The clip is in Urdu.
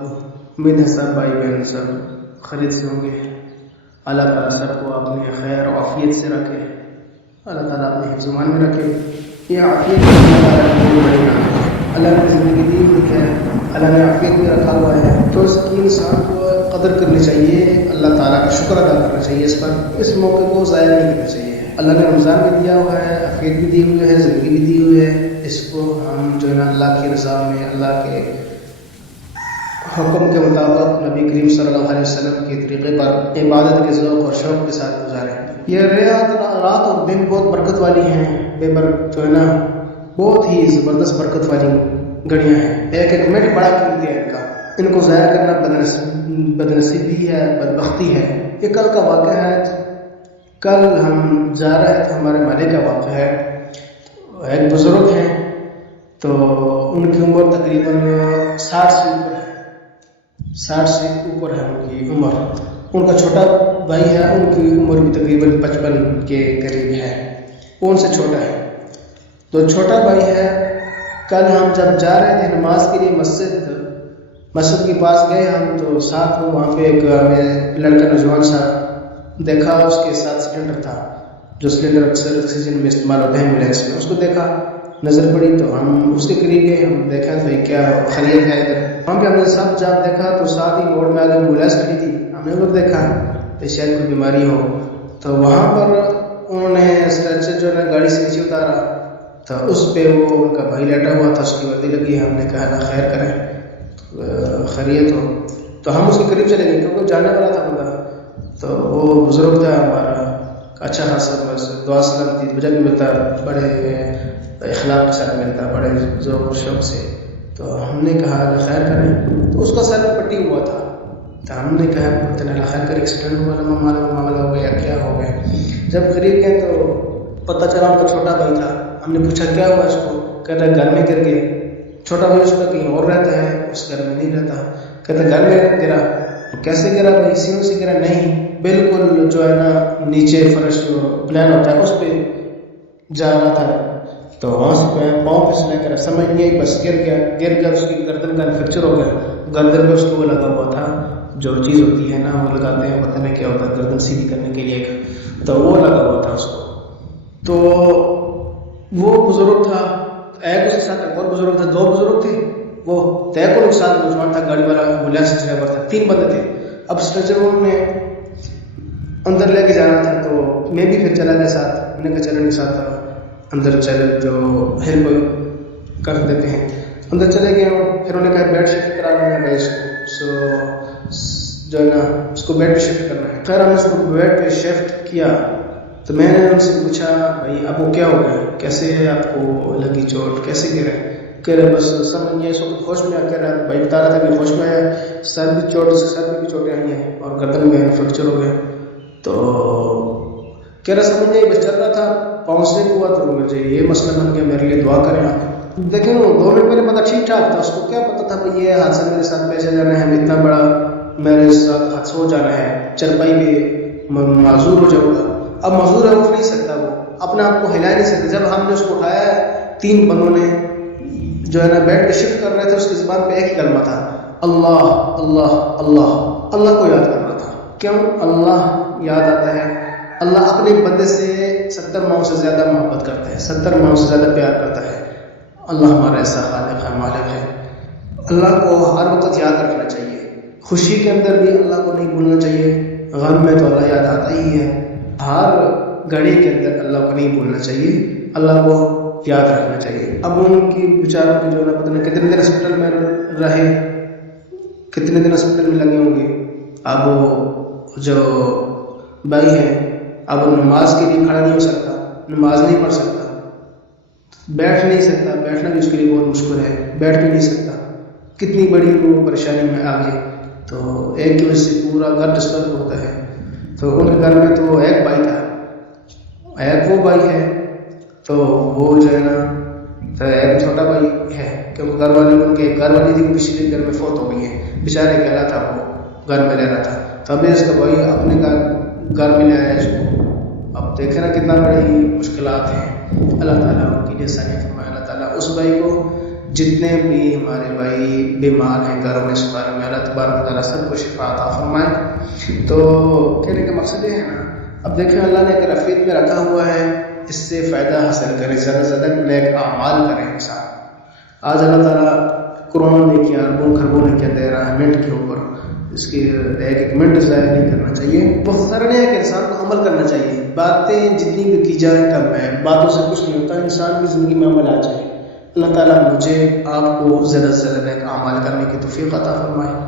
وبرکاتہ۔ امید ہے سب بھائی بہن سب خیریت سے ہوں گے۔ اللہ تعالیٰ سب کو اپنے خیر و عافیت سے رکھے، اللہ تعالیٰ اپنے حفظ و امان میں رکھے۔ یہ عافیت اللہ تعالیٰ کی بہت بڑی نعمت ہے۔ اللہ نے زندگی دی ہوئی ہے، اللہ نے عافیت میں رکھا ہوا ہے، تو اس کی انسان کو قدر کرنی چاہیے، اللہ تعالیٰ کا شکر ادا کرنا چاہیے، اس پر اس موقع کو ضائع نہیں کرنا چاہیے۔ اللہ نے رمضان بھی دیا ہوا ہے، عافیت بھی دی ہوئی ہے، زندگی بھی دی ہوئی ہے، اس کو ہم جو ہے نا اللہ کی رضا میں، اللہ کے حکم کے مطابق نبی کریم صلی اللہ علیہ وسلم کے طریقے پر عبادت کے ذوق اور شوق کے ساتھ گزاریں۔ یہ رات اور دن بہت برکت والی ہیں، جو ہے نا بہت ہی زبردست برکت والی گھڑیاں ہیں۔ ایک ایک منٹ بڑا قیمتی ہے ان کو ضائع کرنا بدنصیبی ہے، بدبختی ہے۔ یہ کل کا واقعہ ہے، کل ہم جا رہے تھے، ہمارے محلے کا واقعہ ہے۔ ایک بزرگ ہیں، تو ان کی عمر تقریباً 60 سے اوپر ہے، 60 سے اوپر ہے ان کی عمر۔ ان کا چھوٹا بھائی ہے، ان کی عمر بھی تقریباً 55 کے قریب ہے، وہ ان سے چھوٹا ہے۔ تو چھوٹا بھائی ہے، کل ہم جب جا رہے تھے نماز کے لیے مسجد کے پاس گئے ہم، تو ساتھ میں وہاں پہ ایک لڑکا نوجوان سا دیکھا، اس کے ساتھ سلنڈر تھا، جو سلنڈر اکثر آکسیجن میں استعمال ہوتے ہیں ایمبولینس میں، اس کو دیکھا، نظر پڑی تو ہم اس کے قریب گئے، ہم دیکھا تو یہ کیا خیریت ہے ادھر۔ وہاں پہ ہم نے سب جب دیکھا تو ساتھ ہی موڑ میں آگے ایمبولینس کھڑی تھی، ہم نے ادھر دیکھا تو شاید کوئی بیماری ہو، تو وہاں پر انہوں نے اسٹریچر جو ہے نا گاڑی سے نیچے اتارا، تو اس پہ وہ ان کا بھائی لیٹا ہوا تھا، اس کی وردی لگی، ہم نے کہا اللہ خیر کریں، خیریت ہو، تو ہم اس کے قریب چلے گئے کیونکہ جانے والا تھا بندہ، تو وہ بزرگ تھا ہمارا، اچھا خاصا بس دعا سلامتی بجا بھی ملتا، بڑے اخلاق کے ساتھ ملتا، بڑے ذوق و شوق سے، تو ہم نے کہا اللہ خیر کریں، تو اس کا سر میں پٹی ہوا تھا، تو ہم نے کہا اللہ خیر کریں، ایکسیڈنٹ ہوا معاملہ ہو گیا کیا ہو گیا۔ جب قریب گئے تو پتہ چلا ان کا چھوٹا بھائی تھا، ہم نے پوچھا کیا ہوا اس کو، کہتا ہے گھر میں گر گئے، چھوٹا بھائی اس کا کہیں اور رہتا ہے، اس گھر میں نہیں رہتا، کہتا ہے گھر میں گرا، کیسے گرا بھائی، سیوں سے گرا؟ نہیں، بالکل جو ہے نا نیچے فرش جو پلان ہوتا ہے اس پہ جا رہا تھا، تو وہاں سے پاؤں پھسلنے کر سمجھ نہیں آئی، بس گر گیا، اس کی گردن کا فریکچر ہو گیا، گردن میں اس کو وہ لگا ہوا تھا جو چیز ہوتی ہے نا، وہ لگاتے ہیں، پتہ نہیں کیا ہوتا ہے گردن سیدھی کرنے کے لیے، تو وہ لگا ہوا تھا اس کو۔ تو وہ بزرگ تھا، ایک اس کے ساتھ ایک اور بزرگ تھا، 2 بزرگ تھے، وہ ایک اور ساتھ نوجوان تھا، گاڑی والا ایمبولینس ڈرائیور تھا، 3 بندے تھے۔ اب اسٹریچر نے اندر لے کے جانا تھا، تو میں بھی پھر چلا گیا ساتھ، میں نے کہا چلنے کے ساتھ اندر چل جو ہیلپ کر دیتے ہیں، اندر چلے گئے، پھر انہوں نے کہا بیڈ شفٹ کرا لوں گا اس کو، جو ہے نا اس کو بیڈ پہ شفٹ کرنا ہے۔ خیر ہم نے اس کو بیڈ پہ شفٹ کیا، تو میں نے ان سے پوچھا بھائی اب وہ کیا ہو گیا، کیسے آپ کو لگی چوٹ، کیسے گرے؟ کہہ رہے بس سمجھ نہیں اس وقت ہوش میں آ، کہہ رہا بھائی بتا رہا تھا کہ ہوش میں ہے، سر بھی چوٹ، سر میں بھی چوٹیں آئی ہیں اور گردن میں فریکچر ہو گیا، تو کہہ رہا سمجھ نہیں بس چل رہا تھا، پاؤں سے ہوا، تو مجھے یہ مسئلہ بن گیا، میرے لیے دعا کریں آپ۔ دیکھیں 2 منٹ پہلے پتا ٹھیک ٹھاک تھا، اس کو کیا پتا تھا کہ یہ حادثہ میرے ساتھ پیش جانا ہے، اتنا بڑا میرے ساتھ حادثہ ہو جانا ہے، چرپائی پہ معذور ہو جاؤں گا۔ اب معذور ہے، اٹھ نہیں سکتا، وہ اپنے آپ کو ہلا نہیں سکتا۔ جب ہم نے اس کو اٹھایا، 3 بندوں نے جو ہے نا بیڈ پہ شفٹ کر رہے تھے، اس کی زبان پہ ایک ہی کلمہ تھا، اللہ اللہ اللہ، اللہ کو یاد کر رہا تھا۔ کیوں اللہ یاد آتا ہے؟ اللہ اپنے بندے سے 70 ماؤں سے زیادہ محبت کرتا ہے، 70 ماؤں سے زیادہ پیار کرتا ہے۔ اللہ ہمارا ایسا خالق ہے، مالک ہے، اللہ کو ہر وقت یاد رکھنا چاہیے، خوشی کے اندر بھی اللہ کو نہیں بھولنا چاہیے، غم میں تو اللہ یاد آتا ہی ہے، ہر گھڑی کے اندر اللہ کو نہیں بھولنا چاہیے، اللہ کو یاد رکھنا چاہیے۔ اب ان کی بیچاروں کی جو ہے پتہ نہیں کتنے دن ہاسپٹل میں رہے، کتنے دن ہاسپٹل میں لگے ہوں گے۔ اب وہ جو بھائی ہے، اب نماز کے لیے کھڑا نہیں ہو سکتا، نماز نہیں پڑھ سکتا، بیٹھ نہیں سکتا، بیٹھنا بھی اس کے لیے بہت مشکل ہے، بیٹھ بھی نہیں سکتا، کتنی بڑی وہ پریشانی میں آ گئی۔ تو ایک کی وجہ سے پورا گھر ڈسٹرب ہوتا ہے۔ تو ان کے گھر میں تو ایک بھائی تھا، ایک وہ بھائی ہے، تو وہ جو ہے نا ایک چھوٹا بھائی ہے، کیونکہ گھر والے ان کے گھر والی تھی پچھلے گھر میں فوت ہو گئی ہے، بیچارے اکیلا تھا، وہ گھر میں رہ رہا تھا، تو ابھی اس کا بھائی اپنے گھر میں لے آیا اس کو۔ اب دیکھیں نا کتنا بڑی مشکلات ہیں، اللہ تعالیٰ ان کی لیے آسانی فرمائے، اللہ تعالیٰ اس بھائی کو جتنے بھی ہمارے بھائی بیمار ہیں گھروں میں سفر میں، اللہ تبارک تعالیٰ سب کو شفا عطا فرمائے۔ تو کہنے کا مقصد یہ ہے نا، اب دیکھیں اللہ نے ایک رفیق میں رکھا ہوا ہے، اس سے فائدہ حاصل کرے، زیادہ سے زیادہ نیک اعمال کرے انسان۔ آج اللہ تعالیٰ کرونا نے کیا، اربوں خربوں نے کیا دے رہا ہے منٹ کے اوپر، اس کی ایک منٹ ضائع نہیں کرنا چاہیے۔ بہتر نہیں ہے کہ انسان کو عمل کرنا چاہیے، باتیں جتنی بھی کی جائیں کم ہے، باتوں سے کچھ نہیں ہوتا، انسان کی زندگی میں عمل آ جائے۔ اللہ تعالیٰ مجھے آپ کو زیادہ سے زیادہ نیک اعمال کرنے کی توفیق عطا فرمائے۔